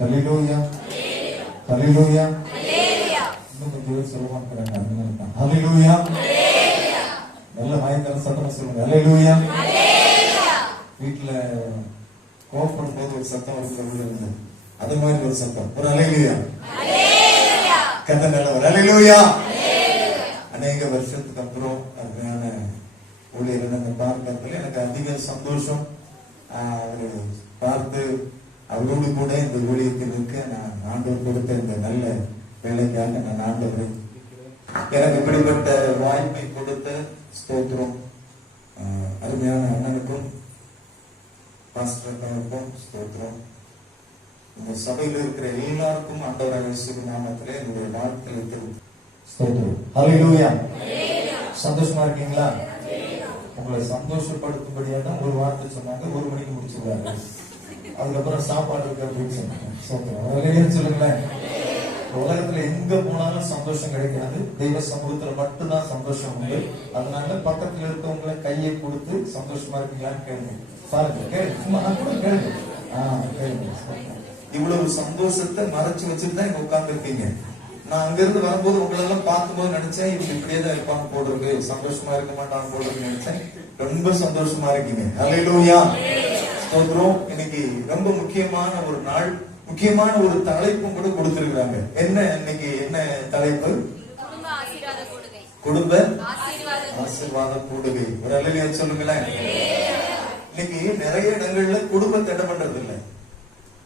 ஹல்லேலூயா, ஹல்லேலூயா. இன்னும் கொஞ்சம் பேர் சொல்ல மாட்டேங்கிறாங்க. ஹல்லேலூயா. நல்ல வாய்க்கால சத்தம் சொல்லுங்க. ஹல்லேலூயா. வீட்டுல கோபப்படும் போது ஒரு சத்தம் வருது, அது மாதிரி ஒரு சத்தம், ஒரு ஹல்லேலூயா. கர்த்தர் நல்லவர். ஹல்லேலூயா. அநேக வருஷத்துக்கு அப்புறம் அருமையான ஊழியர் நாங்க பார்க்கறதுல எனக்கு அதிக சந்தோஷம். அவரை பார்த்து அவரோடு கூட இந்த ஊழியத்திற்கு நான் ஆண்டவர் கொடுத்த இந்த நல்ல வேலைக்காக நான் ஆண்டவரை எனக்கு இப்படிப்பட்ட வாய்ப்பை கொடுத்த ஸ்தோத்திரம் அருமையான அண்ணனுக்கும் பாஸ்டருக்கும் ஸ்தோத்திரம். இந்த சபையில் இருக்கிற எல்லாருக்கும் ஆண்டவராக இயேசு நாமத்திலே என்னுடைய வாழ்க்கையை தெரிவித்து ஸ்தோத்திரம். ஹல்லேலூயா. சந்தோஷமா இருக்கீங்களா? உங்களை சந்தோஷப்படுத்தும்படியா தான் ஒரு வார்த்தை சொன்னாங்க. 1 மணிக்கு முடிச்சுருவாங்க. அதுக்கப்புறம் சாப்பாடு இருக்கு அப்படின்னு சொன்னாங்க. சொல்லுங்களேன். உலகத்துல எங்க போனாலும் சந்தோஷம் கிடைக்காது, தெய்வ சமூகத்துல மட்டும்தான் சந்தோஷம் உண்டு. அதனால பக்கத்துல இருக்கவங்களை கையை கொடுத்து சந்தோஷமா இருக்கீங்களான்னு கேளுங்க. பாருங்க, கேளுங்க, சும்மா கூட கேளுங்க. கேளுங்க. இவ்வளவு சந்தோஷத்தை மறைச்சு வச்சுட்டு தான் இங்க உட்கார்ந்து இருக்கீங்க. நான் அங்க இருந்து வரும்போது உங்களை எல்லாம் பார்க்கும்போது நினைச்சேன் இவங்க இப்படியே தான் இருப்பாங்க போல இருக்கு, சந்தோஷமா இருக்க மாட்டாங்க போல இருக்குன்னு நினைச்சேன். ரொம்ப சந்தோஷமா இருக்கீங்க. ஹல்லேலூயா. ஸ்தோத்திரம். இன்னைக்கு ரொம்ப முக்கியமான ஒரு நாள், முக்கியமான ஒரு தலைப்பும் கூட கொடுத்திருக்காங்க. என்ன இன்னைக்கு என்ன தலைப்பு? குடும்ப ஆசீர்வாத கூடுகை. ஒரு அல்லேலூயா சொல்லுங்களேன். இன்னைக்கு நிறைய இடங்கள்ல குடும்பத்தை இடம் பண்றது இல்லை,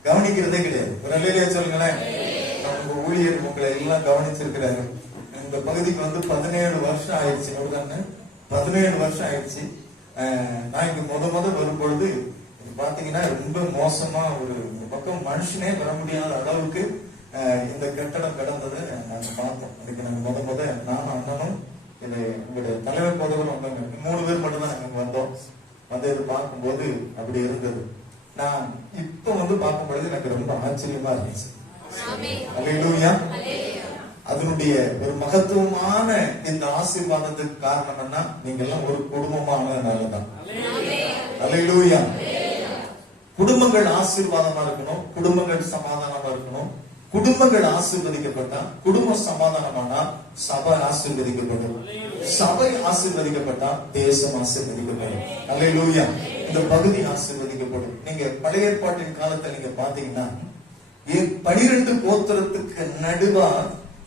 கவனிக்கிறதே கிடையாது. ஒரு அல்லேலூயா சொல்லுங்களேன். நம்ம ஊழியர் உங்களை எல்லாம் கவனிச்சிருக்கிறாரு. இந்த பகுதிக்கு வந்து 17 வருஷம் ஆயிடுச்சு. 17 வருஷம் ஆயிடுச்சு. நான் இங்க முத வரும்பொழுது பாத்தீங்கன்னா ரொம்ப மோசமா ஒரு பக்கம் மனுஷனே வர முடியாத அளவுக்கு இந்த கட்டடம் கிடந்தது நாங்க பார்த்தோம். அதுக்கு நாங்க முத நானும் அண்ணனும் இது உங்களுடைய தலைவர் பதவியில் வந்தாங்க. 3 பேர் மட்டும் தான் நாங்க வந்தோம். வந்து இது பார்க்கும்போது அப்படி இருந்தது. நான் இப்ப வந்து பார்க்கும் பொழுது எனக்கு ரொம்ப ஆச்சரியமா இருந்துச்சு. ஹல்லேலூயா. அதனுடைய ஒரு மகத்துவமான இந்த ஆசீர்வாதத்துக்கு காரணம் என்ன? நீங்க எல்லாம் ஒரு குடும்பமானதுனாலதான். ஹல்லேலூயா. குடும்பங்கள் ஆசீர்வாதமா இருக்கணும், குடும்பங்கள் சமாதானமா இருக்கணும். குடும்பங்கள் ஆசீர்வதிக்கப்பட்டா, குடும்பம் சமாதானமானா சபை ஆசீர்வதிக்கப்படும். சபை ஆசீர்வதிக்கப்பட்டா தேசம் ஆசீர்வதிக்கப்படும். ஹல்லேலூயா. இந்த பகுதி ஆசீர்வதிக்கப்படும். நீங்க பழைய ஏற்பாட்டின் காலத்தை நீங்க பாத்தீங்கன்னா 12 கோத்திரத்துக்கு நடுவா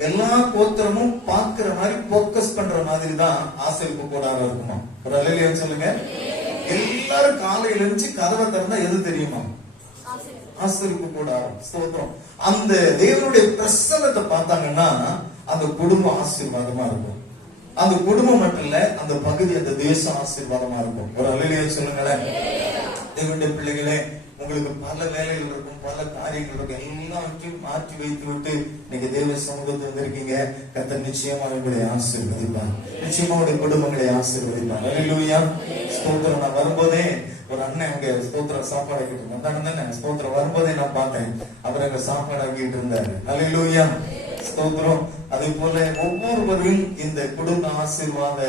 எல்லா கோத்திரமும் பாக்குற மாதிரி போக்கஸ் பண்ற மாதிரி தான் ஆசீர்வதிப்பு கூடாரம் இருக்குமா? ஒரு அல்லேலூயா சொல்லுங்க. எல்லாரும் காலையில இருந்துச்சு கதவை திறந்தா எது தெரியுமா? ஆசீர்வதிப்பு கூடாரம். ஸ்தோத்திரம். அந்த தேவனுடைய பிரசன்னத்தை பார்த்தாங்கன்னா அந்த குடும்பம் ஆசீர்வாதமா இருக்கும். அந்த குடும்பம் மட்டும் இல்ல, அந்த பகுதி, அந்த தேசம் ஆசீர்வாதமா இருக்கும். ஒரு அல்லேலூயா சொல்லுங்களேன். தேவனுடைய பிள்ளைகளே, உங்களுக்கு பல வேலைகள் இருக்கும், பல காரியங்கள் இருக்கும். எல்லாவற்றையும் மாற்றி வைத்து விட்டு நீங்க தேவ சமூகத்தில் வந்திருக்கீங்க. கர்த்தர் நிச்சயமா உங்களை ஆசீர்வதிப்பார். நிச்சயமா உங்களுடைய குடும்பங்களை ஆசீர்வதிப்பார். ஹல்லேலூயா. ஸ்தோத்திரம். நான் வரும்போதே ஒரு அண்ணன் அங்க ஸ்தோத்திரம் சாப்பாடு ஆக்கிட்டு இருந்தாங்க. ஸ்தோத்திரம் வரும்போதே நான் பார்த்தேன், அவர் அங்க சாப்பாடு ஆக்கிட்டு இருந்தாரு. ஹல்லேலூயா. ஸ்தோத்திரம். அதே போல ஒவ்வொருவரும் இந்த குடும்ப ஆசீர்வாத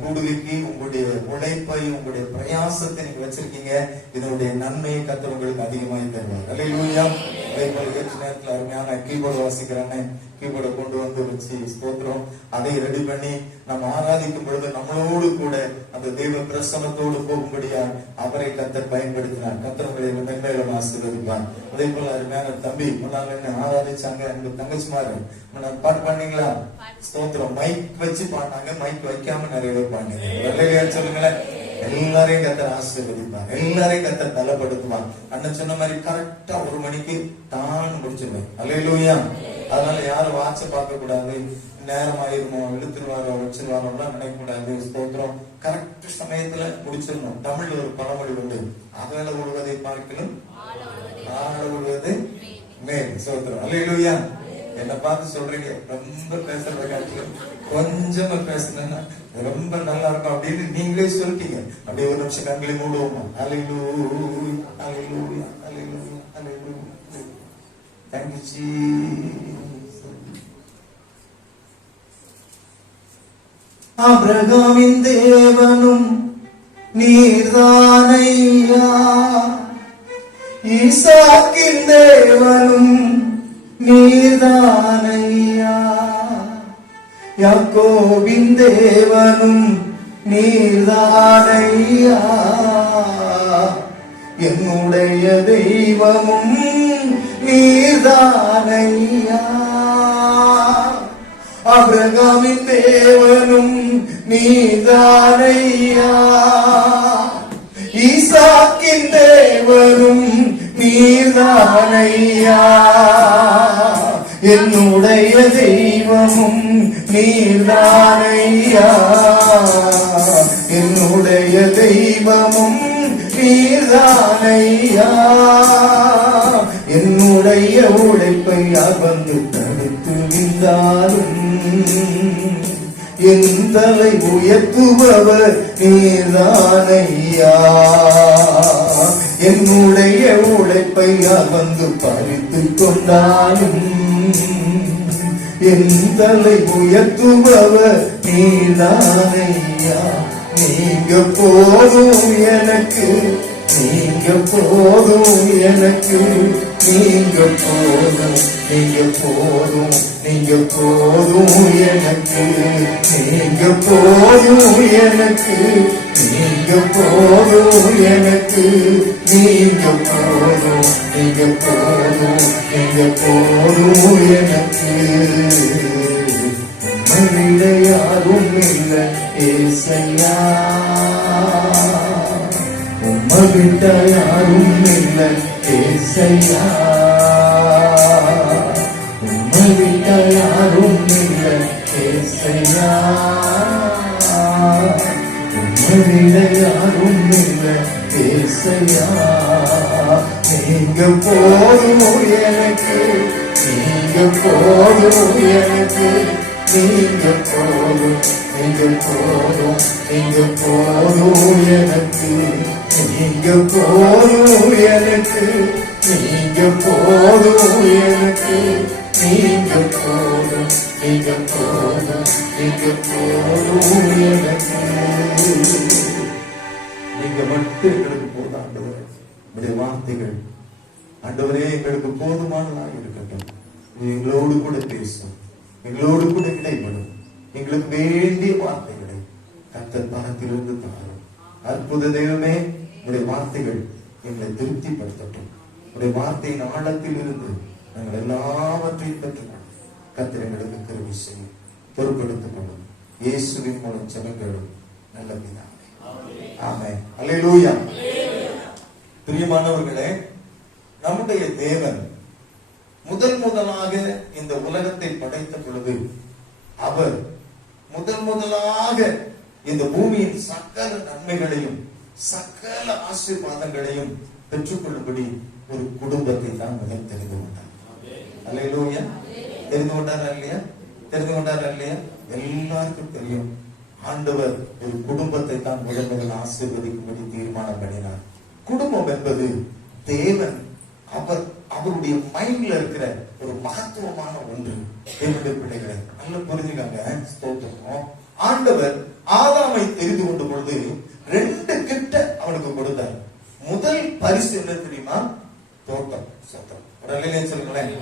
கூடுகைக்கு உங்களுடைய உழைப்பை, உங்களுடைய பிரயாசத்தை நீங்க வச்சிருக்கீங்க. இதனுடைய நன்மையை கர்த்தர் உங்களுக்கு அதிகமாக தருவார். ஹல்லேலூயா. அதே போல ஏற்ற நேரத்தில் அருமையான கீபோர்டு வாசிக்கிறானே, கீபோர்டை கொண்டு வந்து வச்சு ஸ்தோத்திரம் அதை ரெடி பண்ணி நம்ம ஆராதிக்கும் பொழுது நம்மளோடு கூட அந்த தெய்வ பிரசன்னத்தோடு போகும்படியா அவரை கர்த்தர் பயன்படுத்தினார். கர்த்தர் உங்களை மென்மேலும் ஆசீர்வதிப்பார். அதே போல அருமையான தம்பி முன்னாள் என்ன ஆராதிச்சாங்க, எங்க தங்கச்சிமாரு பாட்டு பண்ணீங்களா? ஸ்தோத்திரம். மைக் வச்சு பாடினாங்க, மைக் வைக்காம நிறைய பேர் பாடினீங்க. சொல்லுங்களேன். எல்லாரையும் கர்த்தர் ஆசீர்வதிப்பார், எல்லாரையும் கர்த்தர் பலப்படுத்துவார். அண்ணன் சொன்ன மாதிரி கரெக்டா 1 மணிக்கு தான் முடிச்சிருவேன். ஹல்லேலூயா. அதனால யாரும் வாட்ச பார்க்க கூடாது, நேரம் ஆயிருமோ, இழுத்துருவாரோ வச்சிருவாரோ நினைக்க கூடாது. ஸ்தோத்திரம். கரெக்ட் சமயத்துல முடிச்சிடணும். தமிழ்ல ஒரு பழமொழி உண்டு, அகல விழுவதை பார்க்கலும் ஆழ விழுவது மேல். ஸ்தோத்திரம். ஹல்லேலூயா. என்ன பார்த்து சொல்றீங்க, ரொம்ப பேசுறத காட்டிலும் கொஞ்சமா பேசுனா ரொம்ப நல்லா இருக்கும் அப்படின்னு நீங்களே சொல்லிட்டீங்க. அப்படியே ஒரு நிமிஷம் கண்களை மூடுவோமா? ஹல்லேலூயா, ஹல்லேலூயா, ஹல்லேலூயா, ஹல்லேலூயா. Thank you, Jesus. ஆபிரகாமின் தேவனும் நீர்தானையா, ஈசாக்கின் தேவனும் நீர்தானையா, யாக்கோபின் தேவனும் நீர்தானையா, என்னுடைய தெய்வமும் நீர்தானையா, ஆபிரகாமின் தேவனும் நீர்தானையா, ஈசாக்கின் தேவனும் நீர்தானையா, என்னுடைய தெய்வமும் நீர்தானையா, என்னுடைய தெய்வமும் நீர்தானையா, என்னுடைய உழைப்பை வந்து தடுத்து நின்றாலும் என் தலை உயர்த்துபவர் நீர்தானையா, என்னுடைய உழைப்பை வந்து பறித்து கொண்டாலும் என் தலை உயர்த்துபவர் நீர்தானையா, நீங்க போதும் எனக்கு, நீங்க போதும் எனக்கு, நீங்க போதும், நீங்க போதும், நீங்க போதும் எனக்கு, நீங்க போதும் எனக்கு, நீங்க போதும் எனக்கு, நீங்க போதும், நீங்க போதும், நீங்க போதும் எனக்கு, உம்மைவிட யாரும் இல்லை ஏசையா, உம்மைவிட யாரும் இல்லை ஏசையா, உம்மைவிட யாரும் இல்லை ஏசையா, உம்மைவிட யாரும் இல்லை ஏசையா, நீங்க போதும் எனக்கு, நீங்க போதும் எனக்கு, நீங்க போதும், நீங்க போதும், நீங்க போதும் எனக்கு, நீங்க போதும் எனக்கு, நீங்க போதும் எனக்கு, நீங்க போதும், நீங்க போதும், நீங்க போதும் எனக்கு, நீங்க மட்டும் எங்களுக்கு போதும் ஆண்டவரே. உங்களுடைய வார்த்தைகள் ஆண்டவரே எங்களுக்கு போதுமானதாக இருக்கட்டும். எங்களோடு கூட பேசும், எங்களோடு கூட இடைப்படும், எங்களுக்கு வேண்டிய வார்த்தைகளை கர்த்தர் பணத்திலிருந்து தாரும். அற்புத தெய்வமே, உடைய வார்த்தைகள் எங்களை திருப்திப்படுத்தட்டும். உடைய வார்த்தையின் ஆழத்தில் இருந்து நாங்கள் எல்லாவற்றையும் பெற்றுக்கொள்ளும். கர்த்தர் எங்களுக்கு கருவி செய்யும், பொறுப்பெடுத்துக் கொள்ளும். இயேசுவின் மூலம் ஜெபங்களும் நல்ல பிதாவே, ஆமென். அல்லேலூயா. பிரியமானவர்களே, நம்முடைய தேவன் முதலாக இந்த உலகத்தை படைத்த பொழுது அவர் முதலாக இந்த பூமியின் சகல நன்மைகளையும் சகல ஆசீர்வாதங்களையும் பெற்றுக்கொள்ளும்படி ஒரு குடும்பத்தை தான் முதல் தெரிந்து கொண்டார். அல்லேலூயா. தெரிந்து கொண்டாரா இல்லையா? தெரிந்து கொண்டாரா இல்லையா? எல்லாருக்கும் தெரியும், ஆண்டவர் ஒரு குடும்பத்தை தான் முதல் ஆசீர்வதிக்கும்படி தீர்மானம் பண்ணினார். குடும்பம் என்பது தேவன் அவருடைய மைண்ட்ல இருக்கிற ஒரு மகத்துவமான ஒன்று. தேவனுடைய பிள்ளைகளை நல்ல புரிஞ்சுக்காங்க. ஸ்தோத்திரம். ஆண்டவர் ஆதாமை தெரிந்து கொண்ட பொழுது 2 கிட்ட அவனுக்கு கொடுத்தார். முதல் பரிசு என்ன தெரியுமா? தோட்டம். ஸ்தோத்திரம். ஒரு அல்லேலூயா சொல்லுங்களேன்.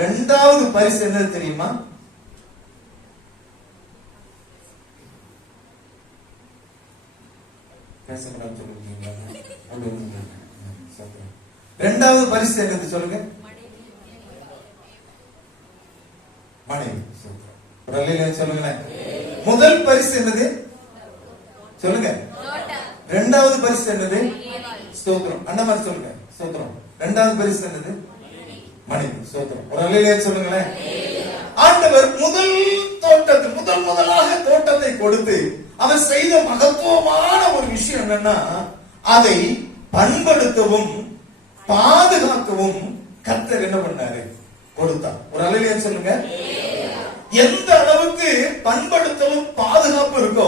2வது பரிசு என்ன தெரியுமா? பேசக்கூடாது சொல்லுங்க. 2வது பரிசு என்னது சொல்லுங்க? மனைவி. ஒரு அல்லேலூயா சொல்லுங்களேன். முதல் பரிசு என்னது சொல்லுங்க? 2வது பரிசு என்னது? ஸ்தோத்திரம். அண்ணமாரி சொல்லுங்க. ஸ்தோத்திரம். 2வது பரிசு என்னது? மனைவி. ஸ்தோத்திரம். ஒரு அல்லேலூயா சொல்லுங்களேன். ஆண்டவர் முதலாக தோட்டத்தை கொடுத்து அவர் செய்த மகத்துவமான ஒரு விஷயம் என்னன்னா, அதை பண்படுத்தவும் பாதுகாக்கவும் கர்த்தர் என்ன பண்ணாரு? கொடுத்தார். ஒரு அல்லேலூயா சொல்லுங்க. எந்த அளவுக்கு பண்படுத்தவும் பாதுகாப்பு இருக்கோ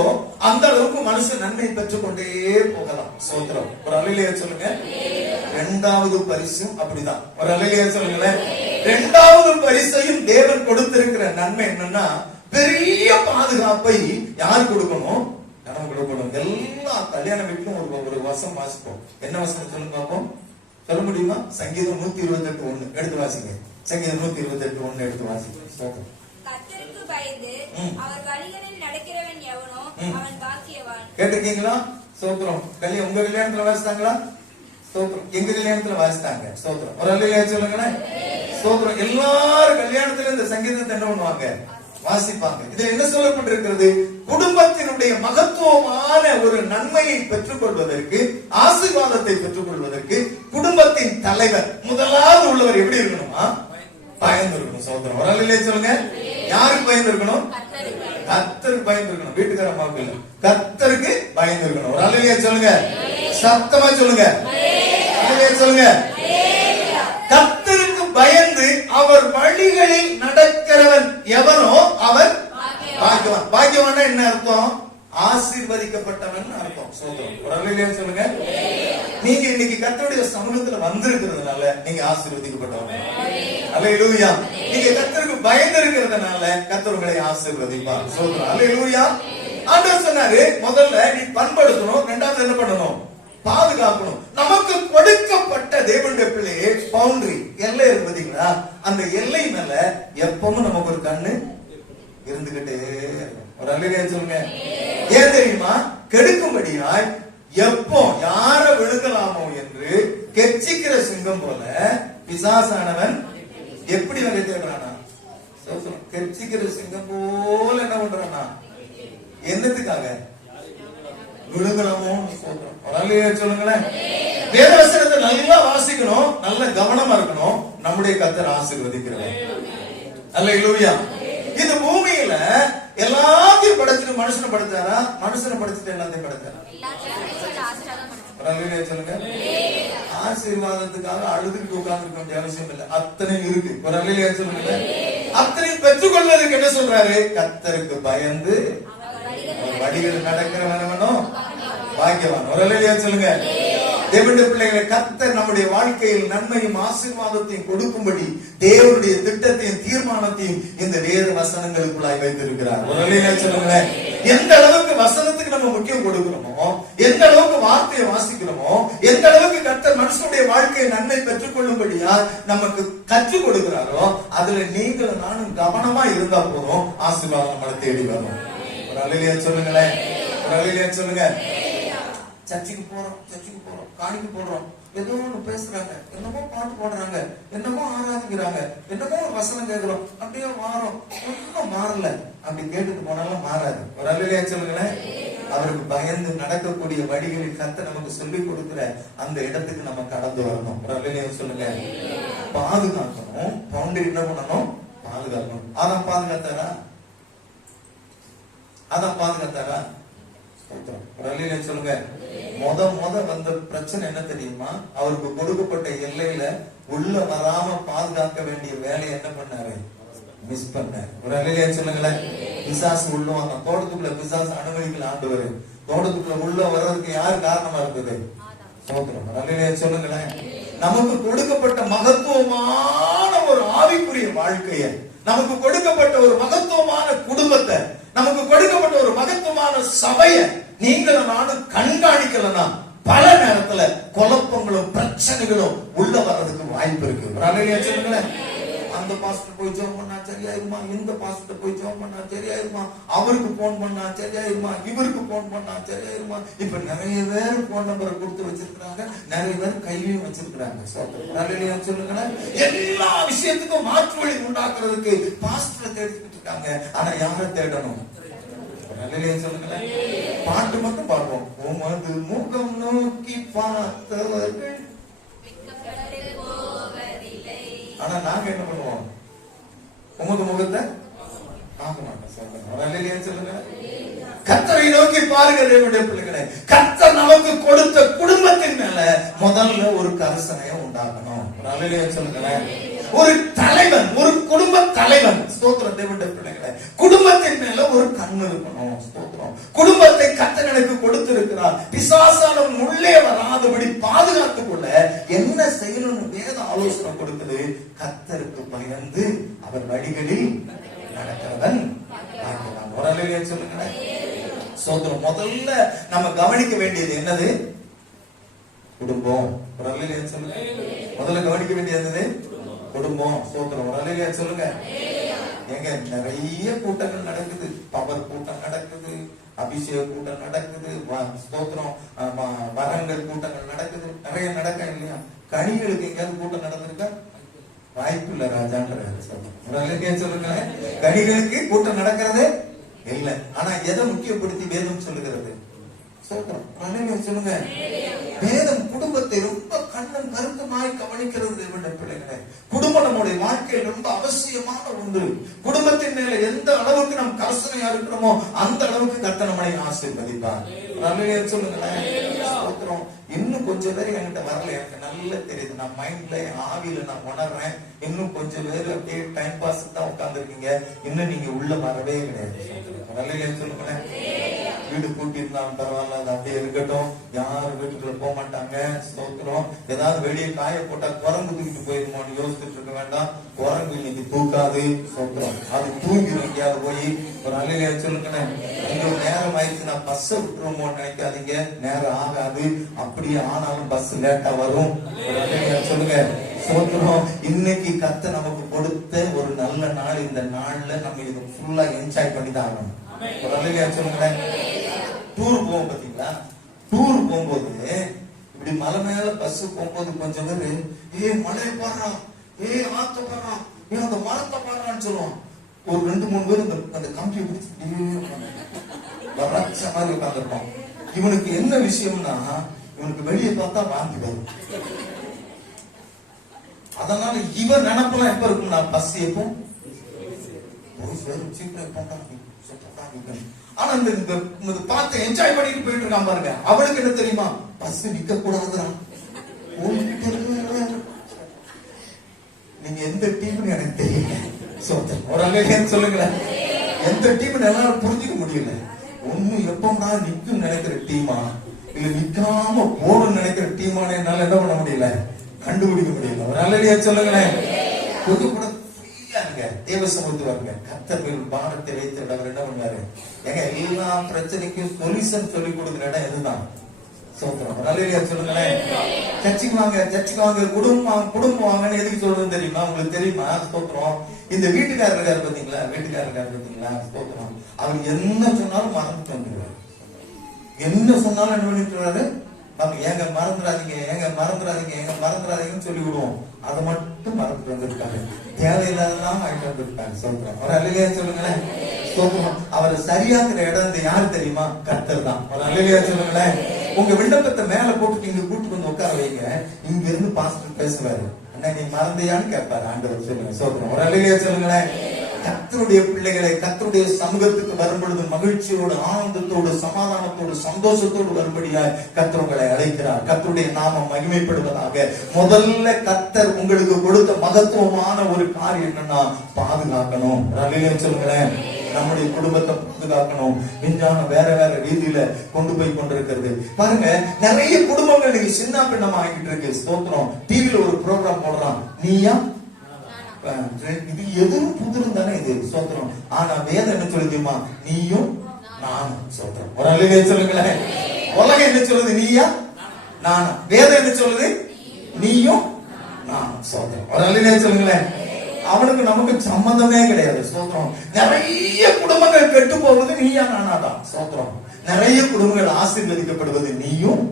அந்த அளவுக்கு மனுஷன் நன்மை பெற்றுக் கொண்டே போகலாம். ஸ்தோத்திரம். ஒரு அல்லேலூயா சொல்லுங்க. 2வது பரிசும் அப்படிதான். ஒரு அல்லேலூயா சொல்லுங்களேன். 2வது பரிசையும் தேவன் கொடுத்திருக்கிற நன்மை என்னன்னா, பெரிய பாதுகாப்பை யார் கொடுக்கணும்? நம்ம கொடுக்கணும். எல்லா கல்யாண வீட்டிலும் ஒரு வசனம் வாசிப்போம். என்ன வசனம் சொல்லுங்க பாப்போம்? சொல்ல முடியுமா? சங்கீதம் 128:1 எடுத்து வாசிங்க. சங்கீதம் 128:1 எடுத்து வாசிங்க. கர்த்தருக்கு பயந்து அவர் வழிகளில் நடக்கிறவன் எவனோ அவன் பாக்கியவான். கேட்டிருக்கீங்களா? ஸ்தோத்திரம். உங்க கல்யாணத்துல வாசித்தாங்களா? ஸ்தோத்திரம். எங்க கல்யாணத்துல வாசித்தாங்க. ஸ்தோத்திரம். ஒரு அல்லேலூயா சொல்லுங்களேன். ஸ்தோத்திரம். எல்லாரும் கல்யாணத்துல இந்த சங்கீதத்தை என்ன பண்ணுவாங்க? வாசிப்பாங்க. இதுல என்ன சொல்லப்பட்டிருக்கிறது? குடும்பத்தினுடைய மகத்துவமான ஒரு நன்மையை பெற்றுக் கொள்வதற்கு, ஆசீர்வாதத்தை பெற்றுக் கொள்வதற்கு குடும்பத்தின் தலைவர் முதலாவது உள்ளவர் எப்படி இருக்கணுமா? பயந்து இருக்கணும். சகோதரன் ஒரு அல்லேலூயா சொல்லுங்க. யாருக்கு பயந்து இருக்கணும்? கர்த்தருக்கு பயந்து இருக்கணும். வீட்டுக்கார அம்மாவுக்கு இல்ல, கர்த்தருக்கு பயந்து இருக்கணும். ஒரு அல்லேலூயா சொல்லுங்க. சத்தமா சொல்லுங்க. அல்லேலூயா சொல்லுங்க. கர்த்தருக்கு பயந்து அவர் வழிகளில் நடக்கிறவன் எவனோ அவன் பாக்கியவான். பாக்கியவான் என்ன அர்த்தம்? ஆசீர்வதிக்கப்பட்டவன் அர்த்தம். சோதரம் ஒரு அல்லேலூயா சொல்லுங்க. நீங்க இன்னைக்கு கர்த்தருடைய சமூகத்துல வந்திருக்கிறதுனால நீங்க ஆசீர்வதிக்கப்பட்டவங்க. அல்லேலூயா. நீங்க கர்த்தருக்கு பயந்து இருக்கிறதுனால கர்த்தர் உங்களை ஆசீர்வதிப்பார். சோதரம் அல்லேலூயா. ஆண்டவர் சொன்னாரு, முதல்ல நீ பண்படுத்தணும், இரண்டாவது என்ன பண்ணணும்? பாதுகாக்கணும். நமக்கு கொடுக்கப்பட்ட தேவனுடைய பிள்ளையே பவுண்டரி, எல்லை இருப்பீங்களா? அந்த எல்லை மேல எப்பவும் நமக்கு ஒரு கண்ணு இருந்துகிட்டே ஒரு அல்லேலூயா சொல்லுங்க. ஏன் தெரியுமா? கெடுக்கும்படியாய் எப்போ யார விழுகலாமோ என்று கெச்சிக்கிற சிங்கம் போல பிசாசானவன் எப்படி வகை தேடுறானா? கெச்சிக்கிற சிங்கம் போல என்ன பண்றானா? என்னத்துக்காக? விழுகலாமோ சொல்றோம். ஒரு அல்லேலூயா சொல்லுங்களேன். வேதவசனத்தை நல்லா வாசிக்கணும், நல்ல கவனமா இருக்கணும். நம்முடைய கர்த்தர் ஆசீர்வதிக்கிறவர். அல்லேலூயா. இந்த பூமியில எல்லாத்தையும் படைச்சிட்டு மனுஷனை படைச்சாரா? மனுஷனை படைச்சிட்டு எல்லாத்தையும் படைச்சாரா? சொல்லுங்க. ஆசீர்வாதத்துக்காக அழுதுக்கு உட்கார்ந்து இருக்க வேண்டிய அவசியம் இல்லை. அத்தனை இருக்கு. ஒரு அல்லேலூயா சொல்லுங்க. அத்தனை பெற்றுக் கொள்வதற்கு என்ன சொல்றாரு? கர்த்தருக்கு பயந்து வழிகள் நடக்கிறவனோ பாக்கியவான். ஒரு அல்லேலூயா சொல்லுங்க. தேவனுடைய பிள்ளைகளை கர்த்தர் நம்முடைய வாழ்க்கையில் நன்மையும் ஆசீர்வாதத்தையும் கொடுக்கும்படி தேவனுடைய திட்டத்தையும் தீர்மானத்தையும் இந்த வேத வசனங்களுக்குள்ளாய் வைத்திருக்கிறார். ஒரு அல்லேலூயா சொல்லுங்க. எந்த அளவுக்கு வசனத்துக்கு நம்ம முக்கியம் கொடுக்கிறோமோ, எந்த அளவுக்கு வார்த்தையை வாசிக்கிறோமோ, எந்த அளவுக்கு கர்த்தர் மனுஷனுடைய வாழ்க்கையை நன்மை பெற்றுக் கொள்ளும்படியா நமக்கு கற்றுக் கொடுக்கிறாரோ, அதுல நீங்களும் நானும் கவனமா இருந்தா போதும், ஆசீர்வாதம் நம்மளை தேடி வரும். ஒரு அல்லேலூயா சொல்லுங்களேன். ஒரு அல்லேலூயா சொல்லுங்க. சர்ச்சுக்கு போறோம், காணிக்கு போடுறோம், ஏதோ ஒண்ணு பேசுறாங்க, என்னமோ பாட்டு போடுறாங்க, என்னமோ ஆராதிக்கிறாங்க, என்னமோ ஒரு வசனம் கேட்கிறோம், அப்படியே மாறும், ஒன்னும் மாறல. அப்படி கேட்டுட்டு போனாலும் மாறாது. ஒரு அல்லேலூயா சொல்லுங்களேன். அவருக்கு பயந்து நடக்கக்கூடிய வழிகளில் கர்த்தர் நமக்கு சொல்லிக் கொடுக்கிற அந்த இடத்துக்கு நம்ம கடந்து வரணும். ஒரு அல்லேலூயா சொல்லுங்க. பாதுகாக்கணும். பவுண்டரி என்ன பண்ணணும்? பாதுகாக்கணும். அதான் பாதுகாத்தாரா? அதான் பாதுகாத்தாரா? சொல்லுங்க. முத வந்த பிரச்சனை என்ன தெரியுமா? அவருக்கு கொடுக்கப்பட்ட எல்லையில உள்ள வராம பாதுகாக்க வேண்டிய வேலையை என்ன பண்ணாரு? மிஸ் பண்ணாரு. ஒரு அல்லேலூயா சொல்லுங்களேன். பிசாசு உள்ள வந்தான். தோட்டத்துக்குள்ள பிசாசு அனுமதிக்கல ஆண்டவரு. தோட்டத்துக்குள்ள உள்ள வர்றதுக்கு யார் காரணமா இருந்தது? சோத்திரம். ஒரு அல்லேலூயா சொல்லுங்களேன். நமக்கு கொடுக்கப்பட்ட மகத்துவமான ஒரு ஆவிக்குரிய வாழ்க்கைய, நமக்கு கொடுக்கப்பட்ட ஒரு மகத்துவமான குடும்பத்தை, நமக்கு கொடுக்கப்பட்ட ஒரு மகத்துவமான சபைய நீங்களும் நானும் கண்காணிக்கலன்னா பல நேரத்துல குழப்பங்களும் பிரச்சனைகளும் உள்ள வர்றதுக்கு வாய்ப்பு இருக்கு. ஒரு அல்லேலூயா சொல்லுங்களேன். அந்த பாஸ்டர் போய் ஜெபம் பண்ணா சரியாயிருமா, இந்த பாஸ்டர் போய் ஜெபம் பண்ணா சரியாயிருமா, அவருக்கு போன் பண்ணா சரியாயிருமா, இவருக்கு போன் பண்ணா சரியாயிருமா. இப்ப நிறைய பேர் போன் நம்பரை கொடுத்து வச்சிருக்கிறாங்க, நிறைய பேர் கையிலையும் வச்சிருக்கிறாங்க. அல்லேலூயா சொல்லுங்களேன். எல்லா விஷயத்துக்கும் மாற்று வழி உண்டாக்குறதுக்கு பாஸ்டரை தேடிக்கிட்டு இருக்காங்க. ஆனா யாரை தேடணும்? அல்லேலூயா சொல்லுங்களேன். பாட்டு மட்டும் பாடுவோம். உமது முகம் நோக்கி பார்த்தவர்கள். ஆனா நாங்க என்ன பண்ணுவோம்? உமது முகத்தை பார்க்க மாட்டோம். சொல்லுங்க. கர்த்தரை நோக்கி பாருங்க தேவனுடைய பிள்ளைகளே. கர்த்தர் நமக்கு கொடுத்த குடும்பத்தின் மேல முதல்ல ஒரு கரிசனையை உண்டாக்கணும். அல்லேலூயா சொல்லுங்களேன். ஒரு தலைவன், ஒரு குடும்ப தலைவன், ஸ்தோத்திரம் தேவனுடைய பிள்ளைகளே, குடும்பத்தின் மேல ஒரு கண்ணு இருக்கணும். ஸ்தோத்திரம். குடும்பத்தை கர்த்தர் எனக்கு கொடுத்திருக்கிறார். பிசாசானவன் உள்ளே வராதபடி பாதுகாத்துக் கொள்ள என்ன செய்யணும்னு வேத ஆலோசனை கொடுக்குது. கர்த்தருக்கு பயந்து அவர் வழிகளில் நடக்கிறவன் பாக்கியவான். ஒரு அல்லேலூயா சொல்லுங்களேன். ஸ்தோத்திரம். முதல்ல நம்ம கவனிக்க வேண்டியது என்னது? குடும்பம். ஒரு அல்லேலூயா சொல்லுங்க. முதல்ல கவனிக்க வேண்டியது குடும்பம். ஸ்தோத்திரம். ஒரு அல்லேலூயா சொல்லுங்க. எங்க நிறைய கூட்டங்கள் நடக்குது. பவர் கூட்டம் நடக்குது, அபிஷேக கூட்டம் நடக்குது, ஸ்தோத்திரம் வரங்கள் கூட்டங்கள் நடக்குது, நிறைய நடக்க இல்லையா? கனிகளுக்கு எங்கேயாவது கூட்டம் நடந்திருக்கா? வாய்ப்பு இல்ல ராஜான்ற சொல்லுங்க. கனிகளுக்கு கூட்டம் நடக்கிறது இல்ல. ஆனா எதை முக்கியப்படுத்தி வேதம் சொல்லுகிறது? சொல்லுங்க. வேதம் குடும்பத்தை ரொம்ப கண்ணன் கருத்துமாய் கவனிக்கிறது. பிள்ளைகளை, குடும்பம் நம்முடைய வாழ்க்கையில் ரொம்ப அவசியமான ஒன்று. குடும்பத்தின் மேல எந்த அளவுக்கு நாம் கரசனையா இருக்கிறோமோ அந்த அளவுக்கு கர்த்தர் நம்மை ஆசீர்வதிப்பார். சொல்லுங்களேன். இன்னும் கொஞ்சம் பேர் என்கிட்ட வரல, எனக்கு நல்லா தெரியுது. நான் மைண்ட்ல ஆவியில நான் உணர்றேன். இன்னும் கொஞ்சம் பேர் அப்படியே டைம் பாஸ் தான் உட்கார்ந்துருக்கீங்க. இன்னும் நீங்க உள்ள வரவே கிடையாது. சொல்லுங்களேன். வீடு கூட்டி இருந்தாலும் பரவாயில்ல, அது அப்படியே இருக்கட்டும். யாரும் வீட்டுக்குள்ள போக மாட்டாங்க. ஸ்தோத்திரம். ஏதாவது வெளியே காய போட்டா குரங்கு தூக்கிட்டு போயிருமோன்னு யோசிச்சுட்டு இருக்க வேண்டாம். குரங்கு இன்னைக்கு தூக்காது. ஸ்தோத்திரம். அது தூங்கிடும் எங்கேயாவது போய். ஒரு அல்லேலூயா சொல்லுங்களேன். உங்களுக்கு நேரம் ஆயிடுச்சு, நான் பஸ் விட்டுருமோன்னு நினைக்காதீங்க. நேரம் ஆகாது. அப்படியே ஆனாலும் பஸ் லேட்டா வரும். ஒரு அல்லேலூயா சொல்லுங்க. ஸ்தோத்திரம். இன்னைக்கு கர்த்தர் நமக்கு கொடுத்த ஒரு நல்ல நாள். இந்த நாள்ல நம்ம இது ஃபுல்லா என்ஜாய் பண்ணி தான் ஆகணும். ஒரு அல்லேலூயா சொல்லுங்களேன். டூர் போவோம் பாத்தீங்களா? டூர் போகும்போது இப்படி மலை மேல பஸ் போகும்போது கொஞ்சம் பேரு மலையை பாடுறான், ஆத்த பாடுறான், அந்த மரத்தை பாடுறான்னு சொல்லுவான். ஒரு 2-3 பேர் அந்த கம்பியை பிடிச்சி வராட்ச மாதிரி உட்காந்துருப்பான். இவனுக்கு என்ன விஷயம்னா, இவனுக்கு வெளியே பார்த்தா வாந்தி வரும். அதனால இவன் நினைப்பெல்லாம் எப்ப இருக்கும்னா, பஸ் எப்போ ஆனா இந்த பார்த்து என்ஜாய் பண்ணிட்டு போயிட்டு இருக்கான் பாருங்க. அவளுக்கு என்ன தெரியுமா? பஸ் நிக்க கூடாதுதான். நீங்க எந்த டீம்னு எனக்கு தெரியல. ஒரு அல்லேலூயா சொல்லுங்களேன். எந்த டீம் என்னால புரிஞ்சுக்க முடியல. ஒண்ணு எப்பமா நிக்கும் நினைக்கிற டீமா, இல்ல நிக்காம போடும் நினைக்கிற டீமான என்னால என்ன பண்ண முடியல, கண்டுபிடிக்க முடியல. ஒரு அல்லேலூயா சொல்லுங்களேன். கொஞ்சம் கூட தேவ சமூகத்து வருங்க. கர்த்தர் பாரத்தை வைத்து அவர் என்ன பண்ணாரு? எங்க எல்லா பிரச்சனைக்கும் சொல்யூஷன் சொல்லி கொடுக்குற இடம் எதுதான்? சோத்திரம். அல்லேலூயா சொல்லுங்களேன். சர்ச்சுக்கு வாங்க, குடும்பம் வாங்கன்னு எதுக்கு சொல்றதுன்னு தெரியுமா? உங்களுக்கு தெரியுமா? ஸ்தோத்திரம். இந்த வீட்டுக்காரர் இருக்காரு பாத்தீங்களா? ஸ்தோத்திரம். அவர் என்ன சொன்னாலும் மறந்துட்டு வந்துருவாரு. என்ன சொன்னாலும் என்ன பண்ணிட்டு ஏங்க மறந்துடாதீங்கன்னு சொல்லி விடுவோம். அதை மட்டும் மறந்துட்டு வந்திருக்காரு. தேவையில்லாதான் வாங்கிட்டு வந்திருக்காங்க. சொல்றோம். ஒரு அல்லேலூயா சொல்லுங்களேன். அவர் சரியாக்குற இடம் யாரு தெரியுமா? கர்த்தர் தான். ஒரு அல்லேலூயா சொல்லுங்களேன். உங்க விண்ணப்பத்தை மேல போட்டு நீங்க கூட்டு வந்து உட்கார வைங்க. இங்க இருந்து பாஸ்டர் பேசுவாரு. அண்ணா நீ மறந்தியான்னு கேட்பாரு. ஆண்டவர் சொல்லுங்க. சொல்றோம். ஒரு அல்லேலூயா சொல்லுங்களேன். கர்த்தருடைய பிள்ளைகளை கர்த்தருடைய சமூகத்துக்கு வரும்பொழுது மகிழ்ச்சியோடு, ஆனந்தத்தோடு, சமாதானத்தோடு, சந்தோஷத்தோடு வரும்படியாய் கர்த்தர் உங்களை அழைக்கிறார். கர்த்தருடைய நாமம் மகிமைப்படுவதாக. முதல்ல கர்த்தர் உங்களுக்கு கொடுத்த மகத்துவமான ஒரு காரியம் என்னன்னா, பாதுகாக்கணும். சொல்லுங்களேன். நம்முடைய குடும்பத்தை பாதுகாக்கணும். விஞ்ஞானம் வேற ரீதியில கொண்டு போய் கொண்டிருக்கிறது. பாருங்க, நிறைய குடும்பங்கள் இன்னைக்கு சின்ன பின்னமா ஆகிட்டு இருக்கு. ஸ்தோத்திரம். டிவில ஒரு ப்ரோக்ராம் போடுறான், நீயா இது எதுவும் புதிரும் தானே இது. சோத்திரம். ஆனா வேதம் என்ன சொல்லுதுமா? நீயும் நானும். சோத்திரம். ஒரு அல்லேலூயா சொல்லுங்களேன். உலகம் என்ன சொல்லுது? நீயா நானும். வேதம் என்ன சொல்லுது? நீயும் நானும். சோத்திரம். ஒரு அல்லேலூயா சொல்லுங்களேன். அவனுக்கு நமக்கு சம்பந்தமே கிடையாது. சோத்திரம். நிறைய குடும்பங்கள் கெட்டு போவது நீயா நானாதான். சோத்திரம். நிறைய குடும்பங்கள் ஆசீர்வதிக்கப்படுவது நீயும்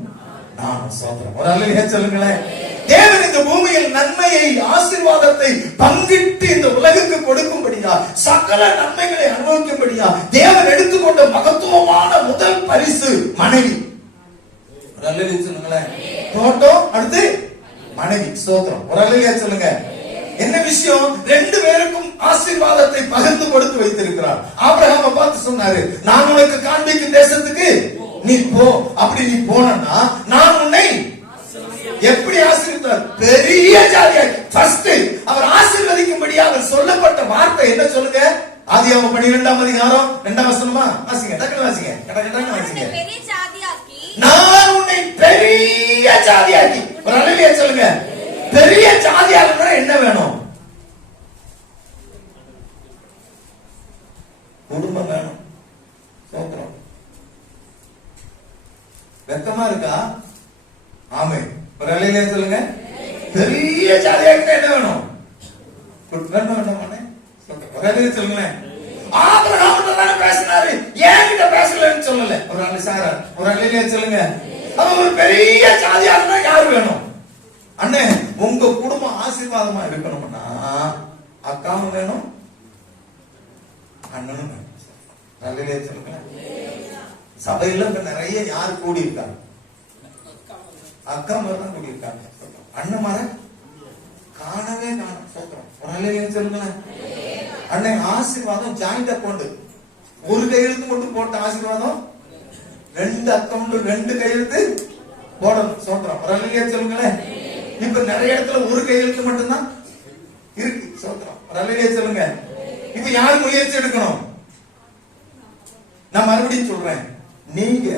நானும். சோத்திரம். ஒரு அல்லேலூயா சொல்லுங்களேன். தேவன் இந்த பூமியில் நன்மையை, ஆசீர்வாதத்தை பங்கிட்டு இந்த உலகுக்கு கொடுக்கும்படியா, சகல நன்மைகளை அனுபவிக்கும்படியா தேவன் எடுத்துக்கொண்ட மகத்துவமான முதல் பரிசு மனைவி. ஒரு அல்லேலூயா சொல்லுங்களேன். தோட்டம், அடுத்து மனைவி. ஸ்தோத்திரம். ஒரு அல்லேலூயா சொல்லுங்க. என்ன விஷயம்? 2 பேருக்கும் ஆசீர்வாதத்தை பகிர்ந்து கொடுத்து வைத்திருக்கிறார். ஆபிரகாமை பார்த்து சொன்னாரு, நான் உனக்கு காண்பிக்கும் தேசத்துக்கு நீ போ. அப்படி நீ போனா நான் உன்னை எப்படி ஆசீர்வதித்தார்? பெரிய ஜாதியாக்கி. ஃபர்ஸ்ட் அவர் ஆசீர்வதிக்கும்படியா அவர் சொல்லப்பட்ட வார்த்தை என்ன சொல்லுங்க? ஆதியாகமம் 12ஆம் அதிகாரம் 2ஆம் வசனமா வாசிங்க. டக்குனு வாசிங்க. கடகடன்னு வாசிங்க. நான் உன்னை பெரிய ஜாதியாக்கி. ஒரு அல்லேலூயா சொல்லுங்க. பெரிய ஜாதியாக்கனா என்ன வேணும்? குடும்பம் வேணும். வெக்கமா இருக்கா? ஆமென். ஒரு அலையிலே சொல்லுங்க. பெரிய ஜாதியாக்கிட்ட என்ன வேணும்? வேணும் வேண்டாமானே ஒரு அலையிலே சொல்லுங்களேன். ஆபிரகாம் பேசினாரு, என்கிட்ட பேசலன்னு சொல்லல. ஒரு ஆளு சார ஒரு அலையிலே சொல்லுங்க. அவன் ஒரு பெரிய ஜாதியா இருந்தா யாரு வேணும்? அண்ணே, உங்க குடும்பம் ஆசீர்வாதமா இருக்கணும்னா அக்காவும் வேணும், அண்ணனும் வேணும். நல்ல சொல்லுங்க. சபையில இப்ப நிறைய யார் கூடி இருக்காங்க? அக்கா மாதிரி தான் கூடி இருக்காங்க. அண்ணன் மாதிரி காணவே காணும். சொல்றோம் ஒரு நல்ல சொல்லுங்க. அண்ணன் ஆசீர்வாதம் ஜாயிண்ட் அக்கௌண்ட், ஒரு கையெழுத்து மட்டும் போட்ட ஆசீர்வாதம் 2 அக்கௌண்ட் 2 கையெழுத்து போடணும். சொல்றோம் ஒரு நல்ல சொல்லுங்களேன். இப்ப நிறைய இடத்துல ஒரு கையெழுத்து மட்டும்தான் இருக்கு. சொல்றோம் ஒரு நல்ல சொல்லுங்க. இப்ப யாரு முயற்சி எடுக்கணும்? நான் மறுபடியும் சொல்றேன், நீங்க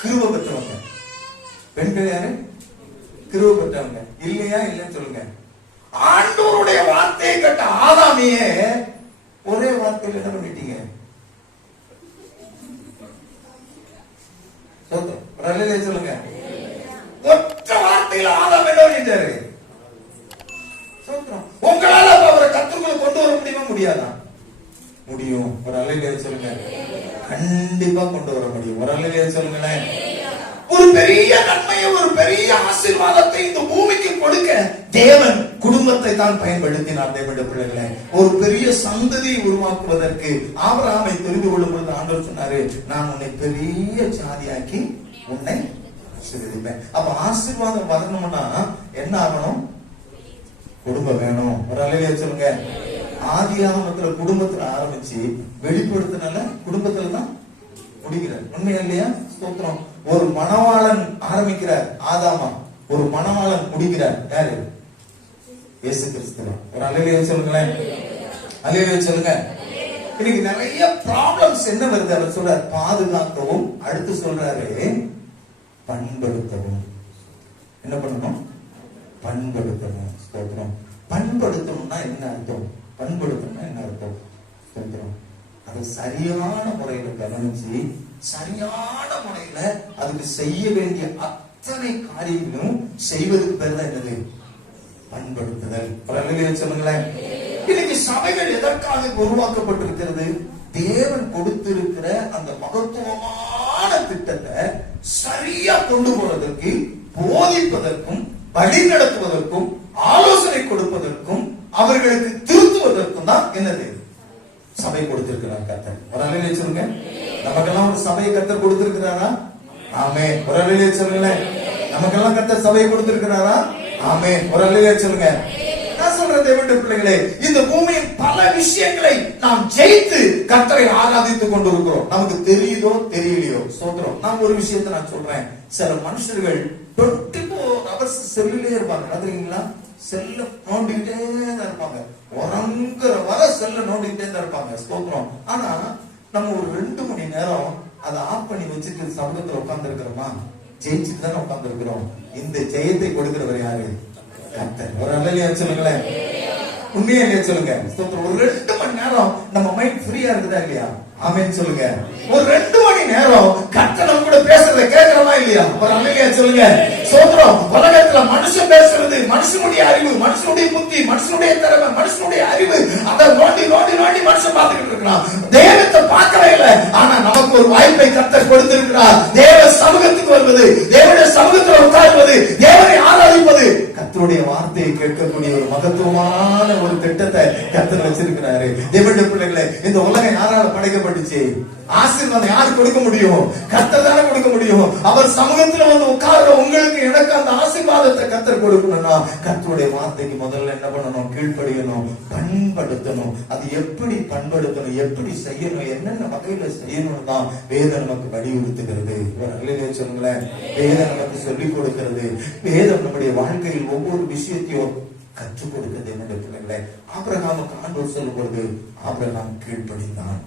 கிருபை பெற்றவங்க. பெண்கள் யாரு? கிருபை பெற்றவங்க. இல்லையா? இல்லைன்னு சொல்லுங்க. ஆண்டவருடைய வார்த்தையை கேட்ட ஆதாமியே ஒரே வார்த்தையில் என்ன பண்ணிட்டீங்க? சொல்லுங்க. ஒற்ற வார்த்தையில் ஆதாம் என்ன பண்ணிட்டாரு? உங்களால அவரை கத்துக்குள்ள கொண்டு வர முடியுமா? முடியாதா? முடியும். ஒரு அலையிலே சொல்லுங்க. கண்டிப்பா கொண்டு வர முடியும். ஒரு அலையிலே சொல்லுங்களேன். ஒரு பெரிய நன்மையை, ஒரு பெரிய ஆசீர்வாதத்தை இந்த பூமிக்கு கொடுக்க தேவன் குடும்பத்தை தான் பயன்படுத்தினார். தேவனுடைய பிள்ளைகளை ஒரு பெரிய சந்ததியை உருவாக்குவதற்கு ஆபிரகாமை தெரிந்து கொள்ளும் பொழுது ஆண்டவர் சொன்னாரு, நான் உன்னை பெரிய ஜாதியாக்கி உன்னை ஆசீர்வதிப்பேன். அப்ப ஆசீர்வாதம் வரணும்னா என்ன ஆகணும்? குடும்பம் வேணும். ஒரு அலையிலே சொல்லுங்க. ஆதியாகமத்துல குடும்பத்துல ஆரம்பிச்சு வெளிப்படுத்தினால குடும்பத்துல தான் முடிக்கிறார். உண்மையா இல்லையா? ஸ்தோத்திரம். ஒரு மணவாளன் ஆரம்பிக்கிறார் ஆதாமா, ஒரு மணவாளன் முடிக்கிறார் யாரு? இயேசு கிறிஸ்து. ஒரு அலையிலே சொல்லுங்களேன். அலையிலே சொல்லுங்க. இன்னைக்கு நிறைய ப்ராப்ளம்ஸ் என்ன வருது? அவர் சொல்றார் பாதுகாக்கவும், அடுத்து சொல்றாரு பண்படுத்தவும். என்ன பண்ணணும்? பண்படுத்தணும். ஸ்தோத்திரம். பண்படுத்தணும்னா என்ன அர்த்தம்? பண்படுத்தணும்னா என்ன அர்த்தம்? ஸ்தோத்திரம். அதை சரியான முறையில கவனிச்சு சரியான முறையில அதுக்கு செய்ய வேண்டிய அத்தனை காரியங்களும் செய்வதற்கு பேர் தான் என்னது? பண்படுத்துதல். பரவாயில்லையே சொல்லுங்களேன். இன்னைக்கு சபைகள் எதற்காக உருவாக்கப்பட்டிருக்கிறது? தேவன் கொடுத்திருக்கிற அந்த மகத்துவமான திட்டத்தை சரியா கொண்டு போறதற்கு, போதிப்பதற்கும், வழி நடத்துவதற்கும், ஆலோசனை கொடுப்பதற்கும், அவர்களுக்கு திருத்துவதற்கும் தான் என்னது? சபை கொடுத்திருக்கிறார் கர்த்தர். ஒரு அலையிலே சொல்லுங்க. நமக்கெல்லாம் ஒரு சபையை கர்த்தர் கொடுத்திருக்கிறாரா? ஆமென். ஒரு அலையிலே சொல்லுங்களேன். நமக்கெல்லாம் கர்த்தர் சபையை கொடுத்திருக்கிறாரா? ஆமென். ஒரு அலையிலே சொல்லுங்க. நான் சொல்றேன் தேவனுடைய பிள்ளைகளே, இந்த பூமியின் பல விஷயங்களை நாம் ஜெயித்து கர்த்தரை ஆராதித்துக் கொண்டிருக்கிறோம். நமக்கு தெரியுதோ தெரியலையோ ஸ்தோத்திரம். நான் ஒரு விஷயத்தை நான் சொல்றேன். சில மனுஷர்கள் 24 hours செல்லிலே இருப்பாங்க. தெரியுங்களா? செல்ல நோண்டிக்கிட்டே தான் இருப்பாங்க. உறங்குற வர செல்ல நோண்டிக்கிட்டே தான் இருப்பாங்க. ஸ்தோத்திரம். ஆனா நம்ம ஒரு 2 மணி நேரம் அதை ஆஃப் பண்ணி வச்சுட்டு சமூகத்துல உட்கார்ந்து இருக்கிறோமா? ஜெயிச்சுட்டு தானே உட்கார்ந்து இருக்கிறோம். இந்த ஜெயத்தை கொடுக்கிறவர் யாரு? கர்த்தர். ஒரு அலையிலே சொல்லுங்களேன். உண்மையா இல்லையா சொல்லுங்க. ஸ்தோத்திரம். ஒரு 2 மணி நேரம் நம்ம மைண்ட் ஃப்ரீயா இருக்குதா இல்லையா? ஆமென் சொல்லுங்க. ஒரு 2 மணி நேரம் கர்த்தர் நம்ம கூட பேசுறத கேட்கிறோமா இல்லையா? ஒரு அலையிலே சொல்லுங்க. ஸ்தோத்திரம். உலகத்துல மனுஷன் பேசுறது, மனுஷனுடைய அறிவு, மனுஷனுடைய புத்தி, மனுஷனுடைய திறமை, மனுஷனுடைய அறிவு, அதை நோண்டி நோண்டி நோண்டி மனுஷன் பார்த்துக்கிட்டு இருக்கிறான். தேவத்தை பார்க்கவே இல்லை. ஆனா நமக்கு ஒரு வாய்ப்பை கர்த்தர் கொடுத்திருக்கிறார். தேவ சமூகத்துக்கு வருவது, தேவனுடைய சமூகத்தில் உட்காருவது, தேவனை ஆராதிப்பது, கர்த்தருடைய வார்த்தையை கேட்கக்கூடிய ஒரு மகத்துவமான ஒரு திட்டத்தை கர்த்தர் வச்சிருக்கிறாரு. தேவனுடைய பிள்ளைகளை, இந்த உலகம் யாரால படைக்கப்பட்டுச்சு? ஆசீர்வாதம் யாரு கொடுக்க முடியும்? கர்த்தர் தானே கொடுக்க முடியும். அவர் சமூகத்துல வந்து உட்கார்ற உங்களுக்கு எனக்கு அந்த ஆசீர்வாதத்தை கர்த்தர் கொடுக்கணும்னா கர்த்தருடைய வார்த்தைக்கு முதல்ல என்ன பண்ணணும்? கீழ்ப்படியணும், பண்படுத்தணும். அது எப்படி பண்படுத்தணும், எப்படி செய்யணும், என்னென்ன வகையில செய்யணும் தான் வேதம் நமக்கு வலியுறுத்துகிறது. சொல்லுங்களேன். வேதம் நமக்கு சொல்லிக் கொடுக்கிறது. வேதம் நம்முடைய வாழ்க்கையில் ஒவ்வொரு விஷயத்தையும் கற்றுக் கொடுக்கிறது. என்னுடைய பிள்ளைகளை, ஆபிரகாமுக்கு ஆண்டவர் சொல்லும் பொழுது ஆபிரகாம் கீழ்ப்படிந்தான்.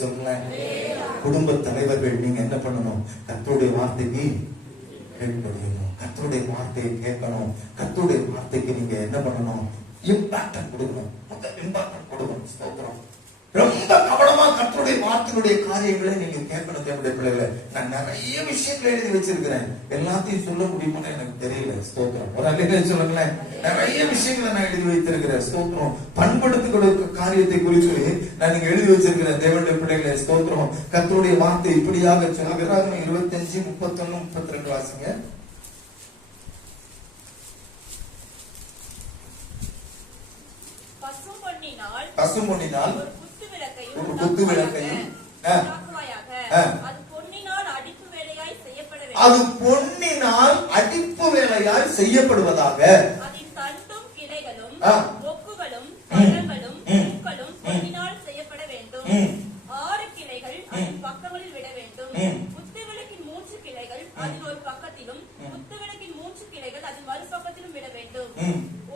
சொல்லுங்களேன். குடும்ப தலைவர்கள் நீங்க என்ன பண்ணணும்? கர்த்தருடைய வார்த்தைக்கு கீழ்ப்படியணும், கர்த்தருடைய வார்த்தையை கேட்கணும், கர்த்தருடைய வார்த்தைக்கு நீங்க என்ன பண்ணணும்? இம்பார்ட்டன்ட் கொடுக்கணும், இம்பார்ட்டன்ட் கொடுக்கணும். ஸ்தோத்திரம். ரொம்ப கவனமா கர்த்தருடைய வார்த்தையுடைய காரியங்களை நீங்க கேட்கணும். தேவனுடைய பிள்ளைகளை, நான் நிறைய விஷயங்களை எழுதி வச்சிருக்கிறேன், எல்லாத்தையும் சொல்ல முடியுமான்னு எனக்கு தெரியல. ஸ்தோத்திரம். ஒரு அல்லேலூயா சொல்லுங்களேன். நிறைய விஷயங்களை நான் எழுதி வைத்திருக்கிறேன். ஸ்தோத்திரம். பண்படுத்துகிற காரியத்தை குறித்து நான் நீங்க எழுதி வச்சிருக்கிறேன். தேவனுடைய பிள்ளைகளை, ஸ்தோத்திரம். கர்த்தருடைய வார்த்தை இப்படியாக சொல்கிறார். 25, 31, 32 வாசிங்க. பசும்பொன்னினால் ஒரு குத்து விளக்கையும் அது பொன்னினால் அடிப்பு வேலையாய் செய்யப்படுவதாக அதன் தண்டும் கிளைகளும் மொக்குகளும் பழங்களும் பூக்களும் பொன்னினால் செய்யப்பட வேண்டும். 6 கிளைகள் அதன் பக்கங்களில் விட வேண்டும். குத்துவிளக்கின் 3 கிளைகள் அதன் ஒரு பக்கத்திலும் குத்துவிளக்கின் 3 கிளைகள் அதன் மறுபக்கத்திலும் விட வேண்டும்.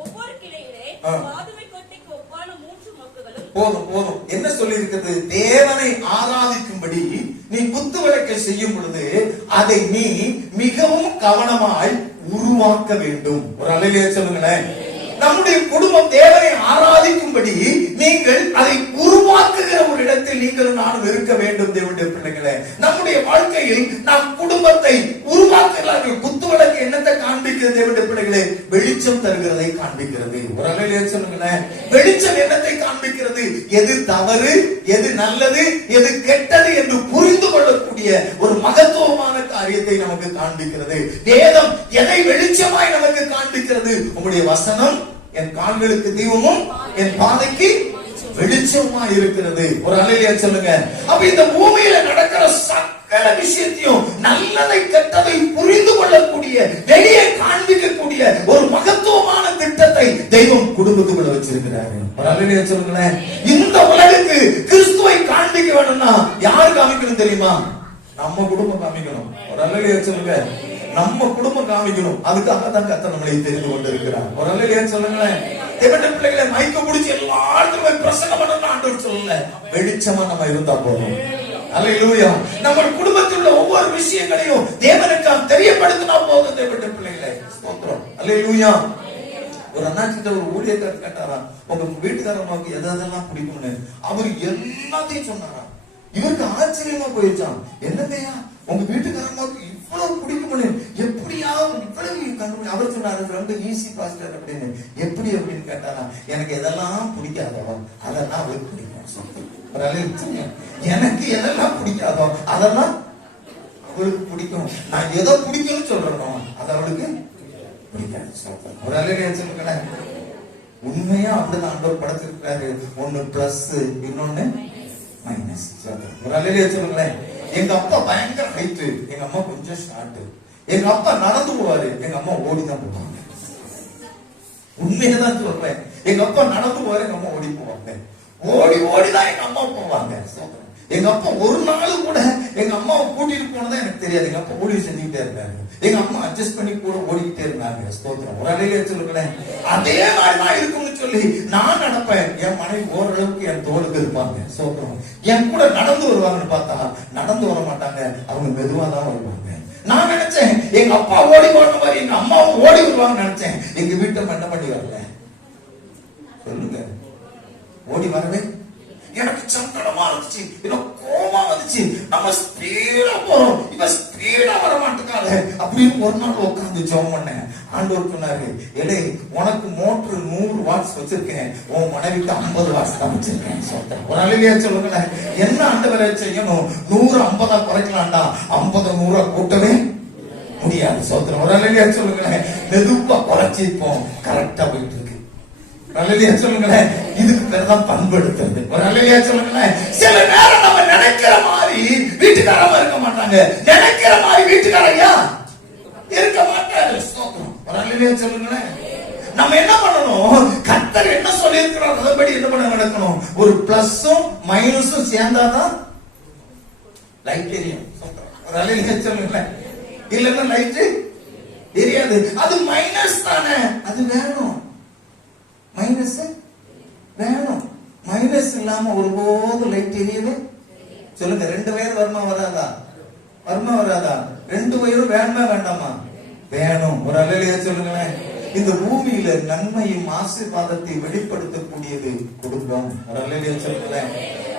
ஒவ்வொரு கிளையிலே பாதுமை கொட்டைக்கு ஒப்பான 3 மொக்குகளும். போதும் போதும். என்ன சொல்லி இருக்கிறது? தேவனை ஆராதிக்கும்படி நீ குத்து விளக்கை செய்யும் பொழுது அதை நீ மிகவும் கவனமாய் உருவாக்க வேண்டும். ஒரு அல்லேலூயா சொல்லுங்களேன். நம்முடைய குடும்பம் தேவனை ஆராதிக்கும்படி நீங்கள் அதை உருவாக்குகிற ஒரு இடத்தில் நீங்களும் நானும் இருக்க வேண்டும். தேவனுடைய பிள்ளைகளே, நம்முடைய வாழ்க்கையில் நாம் குடும்பத்தை உருவாக்குகிறார்கள். குத்துவிளக்கு என்னத்தை காண்பிக்கிறது? தேவனுடைய பிள்ளைகளே, வெளிச்சம் தருகிறதை காண்பிக்கிறது. ஒரு அல்லேலூயா சொல்லுங்களேன். வெளிச்சம் என்னத்தை காண்பிக்கிறது? எது தவறு, எது நல்லது, எது கெட்டது என்று புரிந்து கொள்ளக்கூடிய ஒரு மகத்துவமான காரியத்தை நமக்கு காண்பிக்கிறது. வேதம் எதை வெளிச்சமாய் நமக்கு காண்பிக்கிறது? உங்களுடைய வசனம் என் கால்களுக்கு தீபமும் என் பாதைக்கு வெளிச்சமா இருக்கிறது. ஒரு அல்லேலூயா சொல்லுங்க. அப்ப இந்த பூமியில நடக்கிற சகல விஷயத்தையும், நல்லதை கெட்டதை புரிந்து கொள்ளக்கூடிய, வெளியே காண்பிக்கக்கூடிய ஒரு மகத்துவமான திட்டத்தை தெய்வம் குடும்பத்துக்குள்ள வச்சிருக்கிறாரு. ஒரு அல்லேலூயா சொல்லுங்களேன். இந்த உலகுக்கு கிறிஸ்துவை காண்பிக்க வேணும்னா யார் காமிக்கணும் தெரியுமா? நம்ம குடும்பம் காமிக்கணும். ஒரு அல்லேலூயா சொல்லுங்க. நம்ம குடும்பம் காமிக்கணும். அதுக்காக தான் கர்த்தர் நம்மளை தெரிந்து கொண்டிருக்கிறார். ஒரு அல்லேலூயா சொல்லுங்களேன். தேவனுடைய பிள்ளைகளை மைக்க பிடிச்சி எல்லாருக்கும் பிரசங்கம் பண்ணணும்னு ஆண்டவர் சொல்லல. வெளிச்சமா நம்ம இருந்தா போதும். அல்லேலூயா. நம்ம குடும்பத்தில் உள்ள ஒவ்வொரு விஷயங்களையும் தேவனுக்கு தெரியப்படுத்தினா போதும். தேவனுடைய பிள்ளைகளை, ஸ்தோத்திரம். அல்லேலூயா. ஒரு அண்ணாச்சிட்ட ஒரு ஊழியக்காரர் கேட்டாரா, உங்க வீட்டுக்காரம்மாவுக்கு எதெல்லாம் பிடிக்கும்னு. அவர் எல்லாத்தையும் சொன்னாரா. இவருக்கு ஆச்சரியமா போயிடுச்சான். என்னங்கய்யா உங்க வீட்டுக்காரம்மாவுக்கு இவ்வளவு பிடிக்கும்னு எப்படியா இவ்வளவு கண்டுபிடி. அவர் சொன்னாரு, ரொம்ப ஈஸி பாஸ்டர் அப்படின்னு. எப்படி அப்படின்னு கேட்டாரா, எனக்கு எதெல்லாம் பிடிக்காதோ அதெல்லாம் அவளுக்கு பிடிக்கும். எனக்கு எதெல்லாம் பிடிக்காதோ அதெல்லாம் அவளுக்கு பிடிக்கும். நான் எதை பிடிக்கும்னு சொல்றேனோ அது அவளுக்கு பிடிக்காது. ஒரு அல்லேலூயா சொல்லுங்களேன். உண்மையா அப்படிதான் ஆண்டவர் படைச்சிருக்காரு. ஒன்னு பிளஸ், இன்னொன்னு மைனஸ். ஒரு அல்லேலூயா சொல்லுங்களேன். எங்க அப்பா பயங்கர ஹைட், எங்க அம்மா கொஞ்சம் ஷார்ட். எங்க அப்பா நடந்து போவாரு, எங்க அம்மா ஓடிதான் போவாங்க. உண்மையதான் சொல்றேன். எங்க அப்பா நடந்து போவாரு, எங்க அம்மா ஓடி போவாங்க. ஓடி ஓடிதான் எங்க அம்மா போவாங்க. எங்க அப்பா ஒரு நாள் கூட எங்க அம்மாவை கூட்டிட்டு போனதா எனக்கு தெரியாது. எங்க அப்பா ஓடி செஞ்சுக்கிட்டே இருந்தாங்க. எங்க அம்மா அட்ஜஸ்ட் பண்ணி கூட ஓடிக்கிட்டே இருந்தாங்க. ஸ்தோத்திரம். ஒரு அல்லேலூயா சொல்லுங்களேன். அதே மாதிரிதான் இருக்கும்னு சொல்லி நான் நடப்பேன். என் மனைவி ஓரளவுக்கு என் தோளுக்கு இருப்பாங்க. ஸ்தோத்திரம். என் கூட நடந்து வருவாங்கன்னு பார்த்தா நடந்து வர மாட்டாங்க. அவங்க மெதுவா தான் வருவாங்க. நான் நினைச்சேன் எங்க அப்பா ஓடி போன மாதிரி எங்க அம்மாவும் ஓடி வருவாங்கன்னு நினைச்சேன். எங்க வீட்டை என்ன பண்ணி வரல சொல்லுங்க. ஓடி வரவே எனக்கு சங்கடமா இருந்துச்சு, கோபமா வந்துச்சு. நம்ம ஸ்பீடா போறோம், இவ ஸ்பீடா வர மாட்டேங்காது அப்படின்னு ஒரு நாள் உட்கார்ந்து ஜெபம் பண்ணேன். ஆண்டவர் சொன்னாரு, எடே உனக்கு மோட்டர் 100 வாட்ஸ் வச்சிருக்கேன், உன் மனைவிக்கு 50 வாட்ஸ் தான் வச்சிருக்கேன். சொல்றேன். ஒரு அல்லேலூயா சொல்லுங்களேன். என்ன ஆண்டவரை செய்யணும்? 150 குறைக்கலாம்டா, 50 100 கூட்டவே முடியாது. சொல்றேன். ஒரு அல்லேலூயா சொல்லுங்களேன். மெதுவா குறைச்சி இப்போ கரெக்டா போயிட்டு இருக்கு. அல்லேலூயா சொல்லுங்களேன். இதுக்கு பேர் தான் பண்படுத்துறது. ஒரு அல்லேலூயா சொல்லுங்களேன். சில நேரம் நம்ம நினைக்கிற மாதிரி வீட்டுக்காரமா இருக்க மாட்டாங்க, நினைக்கிற மாதிரி வீட்டுக்காரையா இருக்க மாட்டாரு. ஒரு அல்லேலூயா சொல்லுங்களேன். நம்ம என்ன பண்ணணும்? கர்த்தர் என்ன சொல்லி இருக்கிறார் அதன்படி என்ன பண்ண நடக்கணும். ஒரு பிளஸும் மைனஸும் சேர்ந்தாதான் லைட் எரியும். ஒரு அல்லேலூயா சொல்லுங்களேன். இல்லன்னா லைட் எரியாது. அது மைனஸ் தானே, அது வேணும். மைனஸ் வேணும். மைனஸ் இல்லாம ஒருபோது லைட் எரியவே சொல்லுங்க. 2 வயர் வருமா வராதா? வருமா வராதா? 2 வயரும் வேணுமா வேண்டாமா? வேணும். ஒரு அல்லேலூயா சொல்லுங்களேன். இந்த பூமியில நன்மையும் ஆசீர்வாதத்தை வெளிப்படுத்தக்கூடியது குடும்பம். சொல்லுங்களேன்.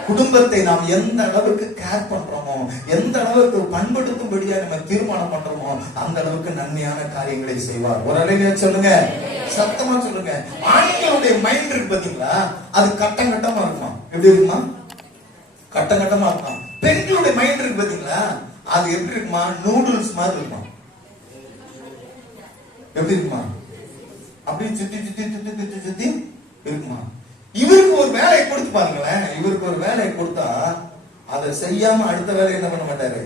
குடும்பத்தை நாம் எந்த அளவுக்கு கேர் பண்றோமோ, எந்த அளவுக்கு பண்படுத்தும்படியா நம்ம தீர்மானம் பண்றோமோ, அந்த அளவுக்கு நன்மையான காரியங்களை செய்வார். ஒரு அலையில சொல்லுங்க, சத்தமா சொல்லுங்க. ஆண்களுடைய மைண்ட் இருக்கு பாத்தீங்களா, அது கட்டம் கட்டமா இருக்குமா? எப்படி இருக்குமா? கட்டம் கட்டமா இருக்கும். பெண்களுடைய மைண்ட் இருக்கு பாத்தீங்களா, அது எப்படி இருக்குமா? நூடுல்ஸ் மாதிரி இருக்குமா? எப்படி இருக்குமா? அப்படி சுத்தி சுத்தி சுத்தி சுத்தி சுத்தி இருக்குமா? இவருக்கு ஒரு வேலையை கொடுத்து பாருங்களேன். இவருக்கு ஒரு வேலையை கொடுத்தா அதை செய்யாம அடுத்த வேலை என்ன பண்ண மாட்டாரு?